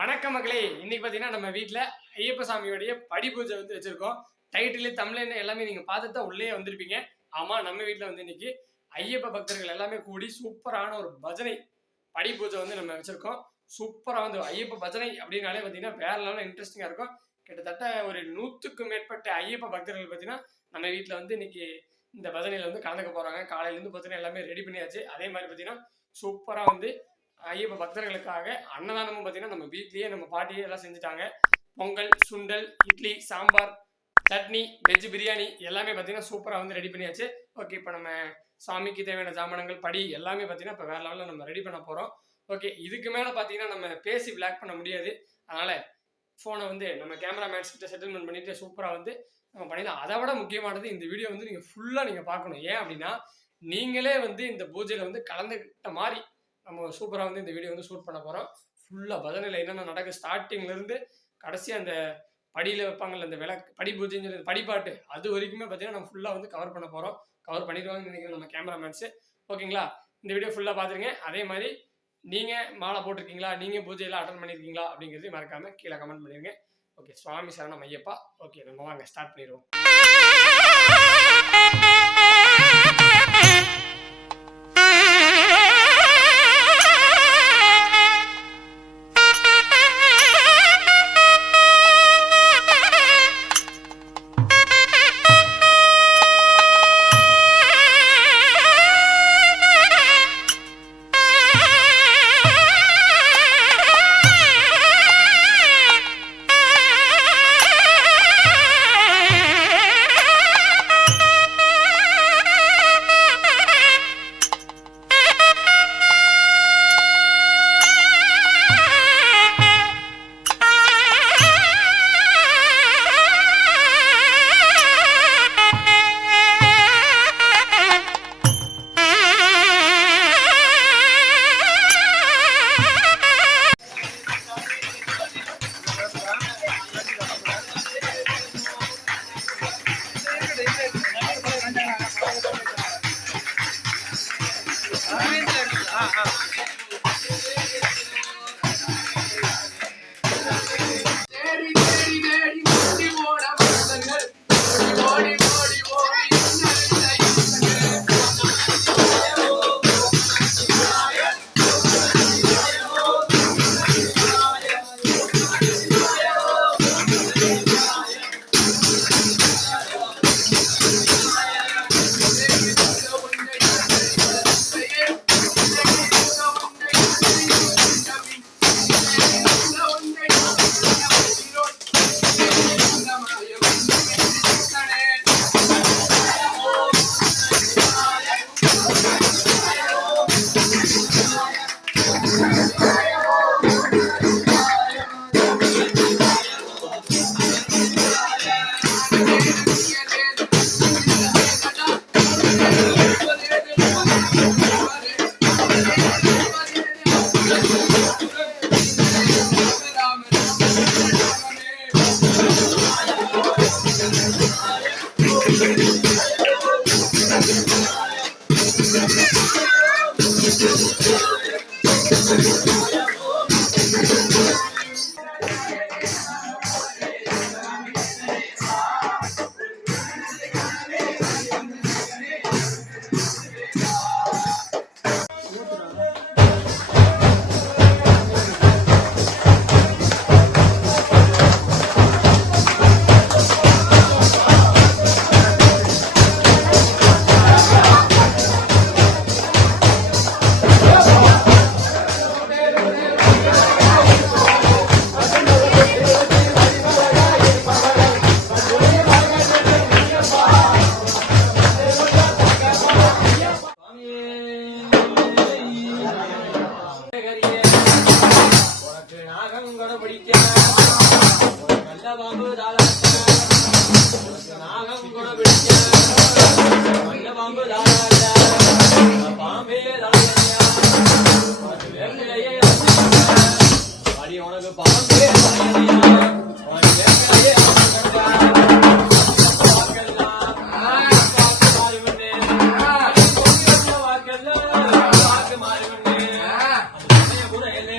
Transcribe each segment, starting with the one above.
வணக்கம் மக்களே, இன்னைக்கு பார்த்தீங்கன்னா நம்ம வீட்டில் ஐயப்ப சாமியோடைய படி பூஜை வந்து வச்சிருக்கோம். டைட்டில் தமிழ் எல்லாமே நீங்கள் பார்த்துட்டு தான் உள்ளே வந்திருப்பீங்க. ஆமாம், நம்ம வீட்டில் வந்து இன்னைக்கு ஐயப்ப பக்தர்கள் எல்லாமே கூடி சூப்பரான ஒரு பஜனை படி பூஜை வந்து நம்ம வச்சிருக்கோம். சூப்பராக வந்து ஐயப்ப பஜனை அப்படின்னாலே பார்த்தீங்கன்னா வேற லெவலில் இன்ட்ரெஸ்டிங்காக இருக்கும். கிட்டத்தட்ட ஒரு 100க்கும் மேற்பட்ட ஐயப்ப பக்தர்கள் பார்த்தீங்கன்னா நம்ம வீட்டில் வந்து இன்னைக்கு இந்த பஜனையில் வந்து கலந்துக்க போகிறாங்க. காலையிலேருந்து பார்த்தீங்கன்னா எல்லாமே ரெடி பண்ணியாச்சு. அதே மாதிரி பார்த்தீங்கன்னா சூப்பராக வந்து ஐயப்ப பக்தர்களுக்காக அன்னதானமும் பார்த்தீங்கன்னா நம்ம வீட்லேயே நம்ம பாட்டியே எல்லாம் செஞ்சுட்டாங்க. பொங்கல், சுண்டல், இட்லி, சாம்பார், சட்னி, வெஜ் பிரியாணி எல்லாமே பார்த்தீங்கன்னா சூப்பராக வந்து ரெடி பண்ணியாச்சு. ஓகே, இப்போ நம்ம சாமிக்கு தேவையான ஜாமானங்கள் படி எல்லாமே பார்த்தீங்கன்னா இப்போ வேற லெவலில் நம்ம ரெடி பண்ண போகிறோம். ஓகே, இதுக்கு மேலே பார்த்தீங்கன்னா நம்ம பேசி விளாக் பண்ண முடியாது. அதனால் ஃபோனை வந்து நம்ம கேமராமேன்ஸ் கிட்ட செட்டில்மெண்ட் பண்ணிட்டு சூப்பராக வந்து நம்ம பண்ணிடலாம். அதை விட முக்கியமானது இந்த வீடியோ வந்து நீங்கள் ஃபுல்லாக நீங்கள் பார்க்கணும். ஏன் அப்படின்னா நீங்களே வந்து இந்த பூஜையில் வந்து கலந்துக்கிட்ட மாதிரி நம்ம சூப்பராக வந்து இந்த வீடியோ வந்து ஷூட் பண்ண போகிறோம். ஃபுல்லாக பஜனையில் என்னென்ன நடக்குது ஸ்டார்டிங்லேருந்து கடைசியாக அந்த படியில் வைப்பாங்கள்ல அந்த படி பூஜைன்னு சொல்லி படிப்பாட்டு அது வரைக்குமே பார்த்தீங்கன்னா நம்ம ஃபுல்லாக வந்து கவர் பண்ண போகிறோம். கவர் பண்ணிடுவாங்கன்னு நினைக்கிறேன் நம்ம கேமராமேன்ஸு. ஓகேங்களா, இந்த வீடியோ ஃபுல்லாக பார்த்துருங்க. அதே மாதிரி நீங்கள் மாலை போட்டிருக்கீங்களா, நீங்கள் பூஜையெல்லாம் அட்டன் பண்ணியிருக்கீங்களா அப்படிங்கிறது மறக்காமல் கீழே கமெண்ட் பண்ணிடுங்க. ஓகே, சுவாமி சரணம் ஐயப்பா. ஓகே, நம்ம வாங்க ஸ்டார்ட் பண்ணிடுவோம்.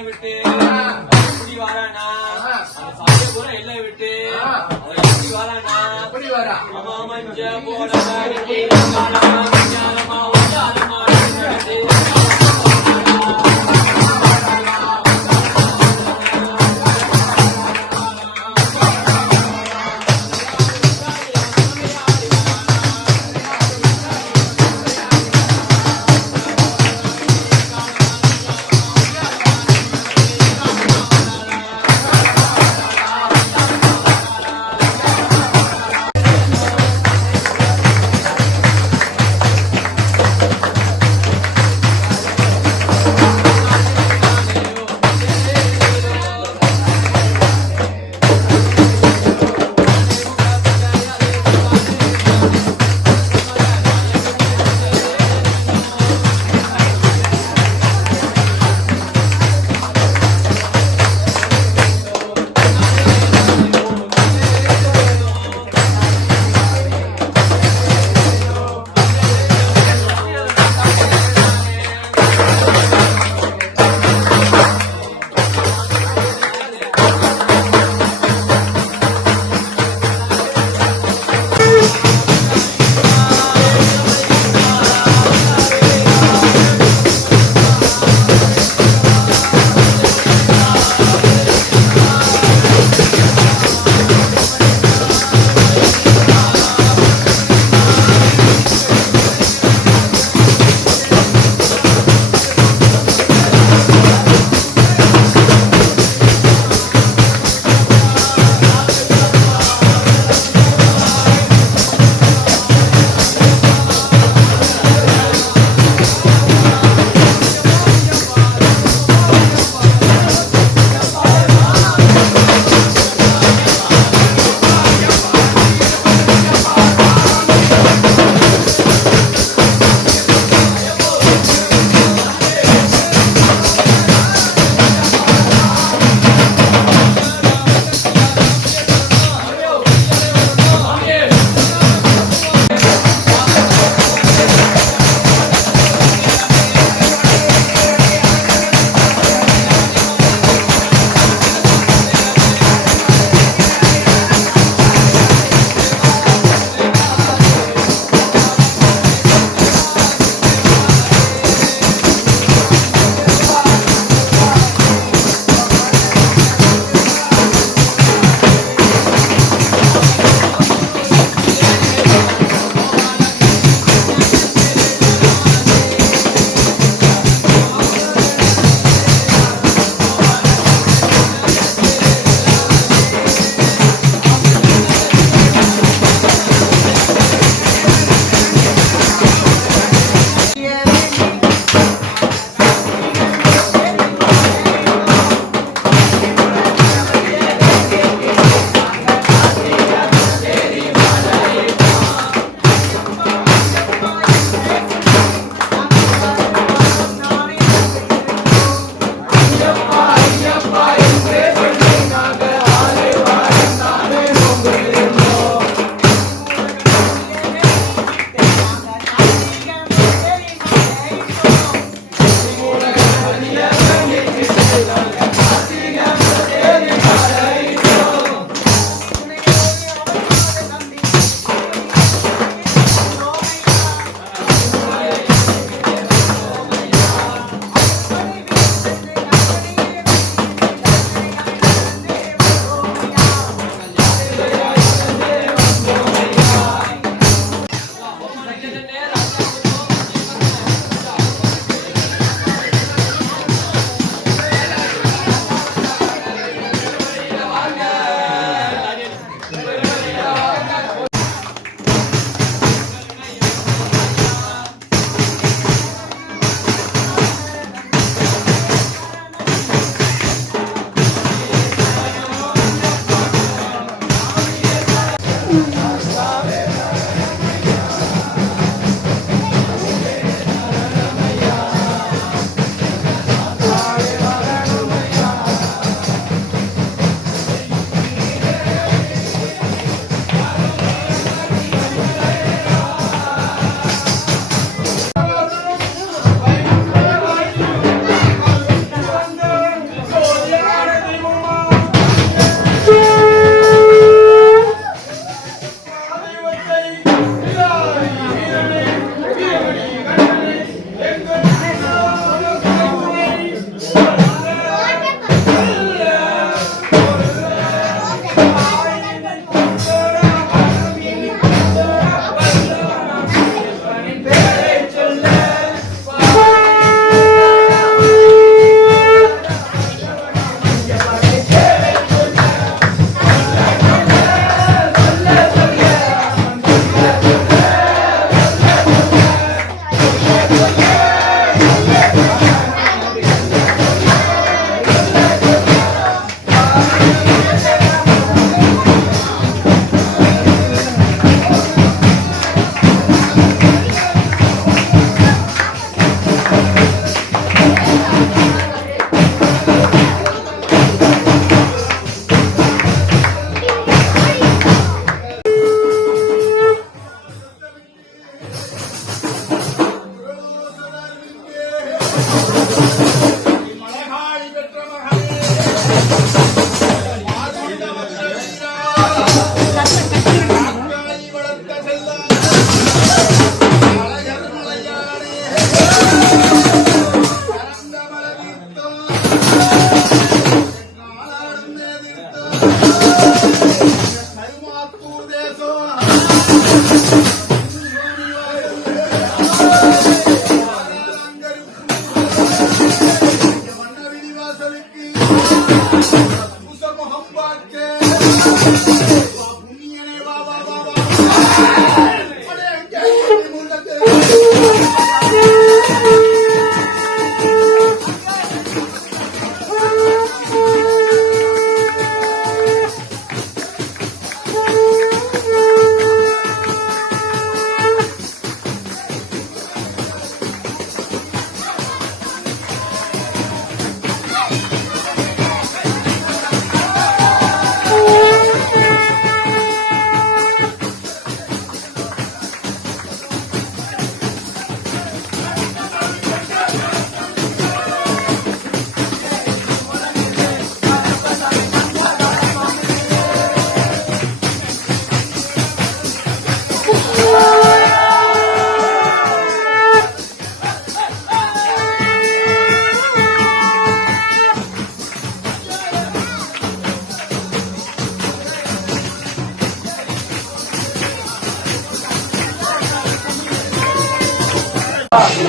விட்டு எல்லாம் விட்டு எப்படி வரானா எப்படி வரா அம்மா மஞ்ச போட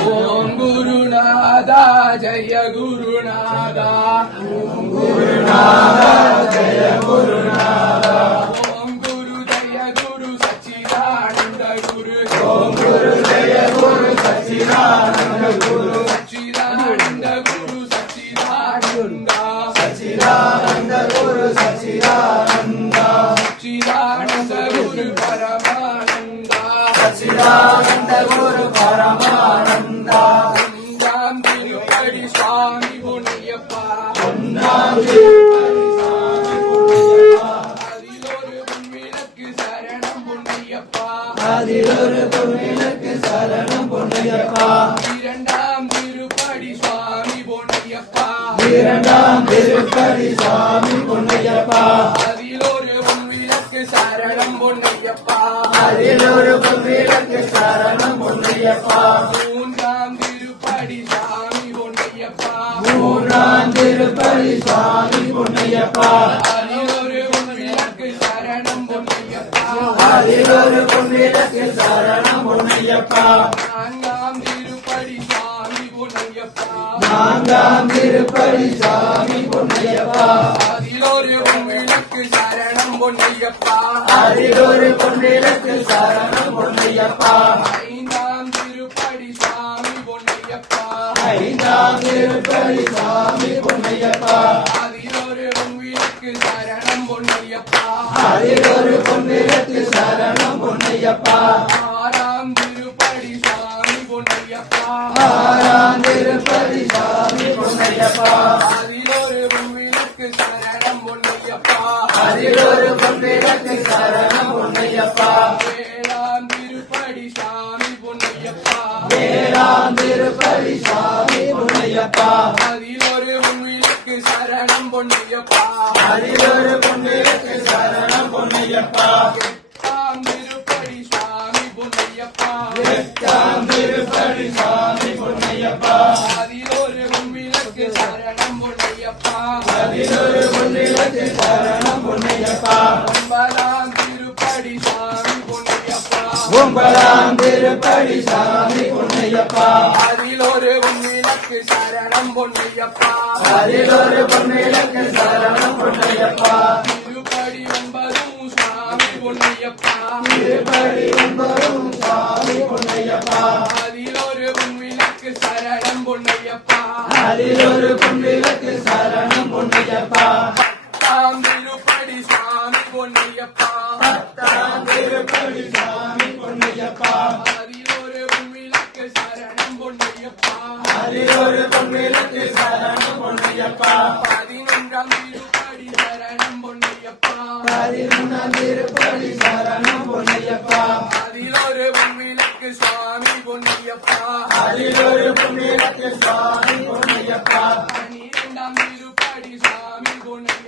ஓம் குருநாதா ஜெய குருநாதா ஓம் குருநாதா ஜெய குருநாதா ஓம் குரு ஜெய குரு சச்சிதானந்த குரு ஓம் குரு ஜெய குரு சச்சிதானந்த குரு சச்சிதானந்த குரு சச்சிதானந்தா சச்சிதானந்த குரு சச்சிதானந்தா சச்சிதானந்த குரு பரமானந்தா சச்சிதானந்த குரு பரமானந்தா ஒன்றாம் திருப்படி சுவாமி பொன்னையப்பா ஒன்றாம் திருப்படி சுவாமி பொன்னையப்பா அதிலொரு பொன்விளக்கு சரணம் பொன்னையப்பா அதிலொரு பொன்விளக்கு சரணம் பொன்னையப்பா இரண்டாம் திருப்படி சுவாமி பொன்னையப்பா இரண்டாம் திருப்படி சுவாமி பொன்னையப்பா அதிலொரு பொன்விளக்கு சரணம் பொன்னையப்பா அதிலொரு பொன்விளக்கு சரணம் பொன்னையப்பா மூன்றாம் திருப்படி சாமி பொன்னையப்பா மூன்றாம் திருப்படி சாமி பொன்னையப்பா அதிலொரு பொன்விளக்கு சரணம் பொன்னையப்பா அதிலொரு பொன்விளக்கு சரணம் பொன்னையப்பா நான்காம் திருப்படி சாமி பொன்னையப்பா நான்காம் திருப்படி சாமி பொன்னையப்பா அதிலொரு பொன்விளக்கு சரணம் பொன்னையப்பா அதிலொரு பொன்விளக்கு சரணம் பொன்னையப்பா ஐந்தாம் திருப்படி சாமி பொன்னையப்பா ஐந்தாம் திருப்படி சாமி பொன்னையப்பா அதிலொரு பொன்விளக்கு சரணம் பொன்னையப்பா அதிலொரு பொன்விளக்கு சரணம் பொன்னையப்பா ஆறாம் திருப்படி சாமி பொன்னையப்பா ஆறாம் திருப்படி சாமி பொன்னையப்பா அதிலொரு பொன்விளக்கு சரணம் பொன்னையப்பா அதிலொரு பொன்விளக்கு சரணம் பொன்னையப்பா ஏழாம் திருப்படி சாமி பொன்னையப்பா ஏழாம் திருப்படி சாமி பொன்னையப்பா அதிலொரு பொன்விளக்கு சரணம் பொன்னையப்பா அதிலொரு பொன்விளக்கு சரணம் பொன்னையப்பா எட்டாம் திருப்படி சாமி பொன்னையப்பா எட்டாம் திருப்படி சாமி பொன்னையப்பா அதிலொரு பொன்விளக்கு சரணம் பொன்னையப்பா அதிலொரு பொன்விளக்கு சரணம் பொன்னையப்பா ஒன்பதாம் திருப்படி சாமி பொன்னையப்பா ஒன்பதாம் திருப்படி சாமி பொன்னையப்பா அதிலொரு பொன்விளக்கு சரணம் பொன்னையப்பா அதிலொரு பொன்விளக்கு சரணம் பொன்னையப்பா திருப்படி ஒன்பதும் சாமி பொன்னையப்பா திருப்படி ஒன்பதும் சாமி பொன்னையப்பா அதிலொரு பொன்விளக்கு சரணம் பொன்னையப்பா அதிலொரு பொன்விளக்கு சரணம் பொன்னையப்பா பத்தாம் திருப்படி சாமி பொன்னையப்பா பத்தாம் திருப்படி சாமி பொன்னையப்பா அதிலொரு பொன்விளக்கு சரணம் பொன்னையப்பா அதிலொரு பொன்விளக்கு சரணம் பொன்னையப்பா பதினொன்றாம் திருப்படி சரணம் பொன்னையப்பா பதினொன்றாம் திருப்படி சரணம் பொன்னையப்பா அதிலொரு பொன்விளக்கு சுவாமி பொன்னையப்பா அதிலொரு பொன்விளக்கு சுவாமி பொன்னையப்பா பன்னிரெண்டாம் திருப்படி சாமி பொன்னையப்பா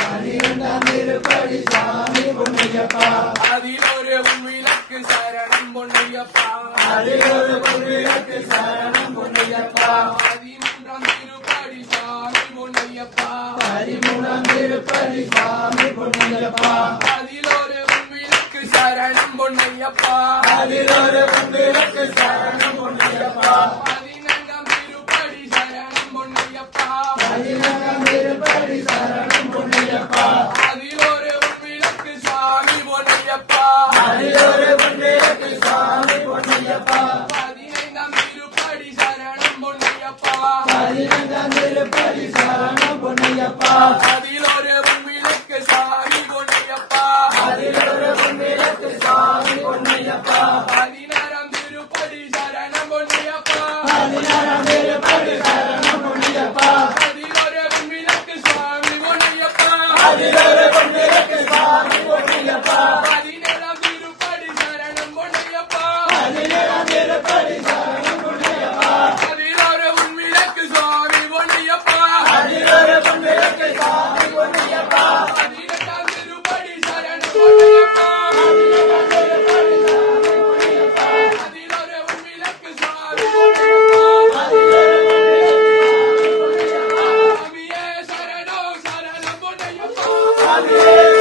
பனிரெண்டாம் திருப்படி சாமி பொன்னையப்பா அதில் ஒரு விளக்கு சரணம் பொன்னையப்பா அதில் ஒரு பொன்விளக்கு சரணம் பொன்னையப்பா 13ஆம் திருப்படி சாமி பொன்னையப்பா 13ஆம் திருப்படி சாமி பொன்னையப்பா அதில் ஒரு விளக்கு சரணம் பொன்னையப்பா அதில் ஒரு பொன்விளக்கு சரணம் பொன்னையப்பா 14ஆம் திருப்படி சரணம் பொன்னையப்பா 14ஆம் திருப்படி சரணம் பொன்னையப்பா அதில் ஒரு விளக்கு சாமி பொன்னையப்பா அதில் ஒரு பொன்விளக்கு சாமி பொன்னையப்பா 15ஆம் திருப்படி சரணம் பொன்னையப்பா 15ஆம் திருப்படி சரணம் பொன்னையப்பா அதில் ஒரு விளக்கு சாமி பொன்னையப்பா அதில் ஒரு பொன்விளக்கு சாமி பொன்னையப்பா 16ஆம் திருப்படி சரணம் பொன்னையப்பா 16ஆம் திருப்படி சரணம் பொன்னையப்பா அதில் ஒரு விளக்கு சாமி பொன்னையப்பா அதில் ஒரு பொன்விளக்கு சாமி பொன்னையப்பா 17ஆம் திருப்படி சரணம் பொன்னையப்பா 17ஆம் திருப்படி சரணம் பொன்னையப்பா அதில் ஒரு விளக்கு சாமி பொன்னையப்பா அதில் ஒரு பொன்விளக்கு சாமி பொன்னையப்பா 18ஆம் திருப்படி சரணம் பொன்னையப்பா அதில் திருப்படி சாமி பொன்னையப்பா அதில் ஒரு விளக்கு சாமி பொன்னையப்பா அதில் ஒரு பொன்விளக்கு சாமி பொன்னையப்பா சாமியே சரணம் சரணம் பொன்னையப்பா சாமியே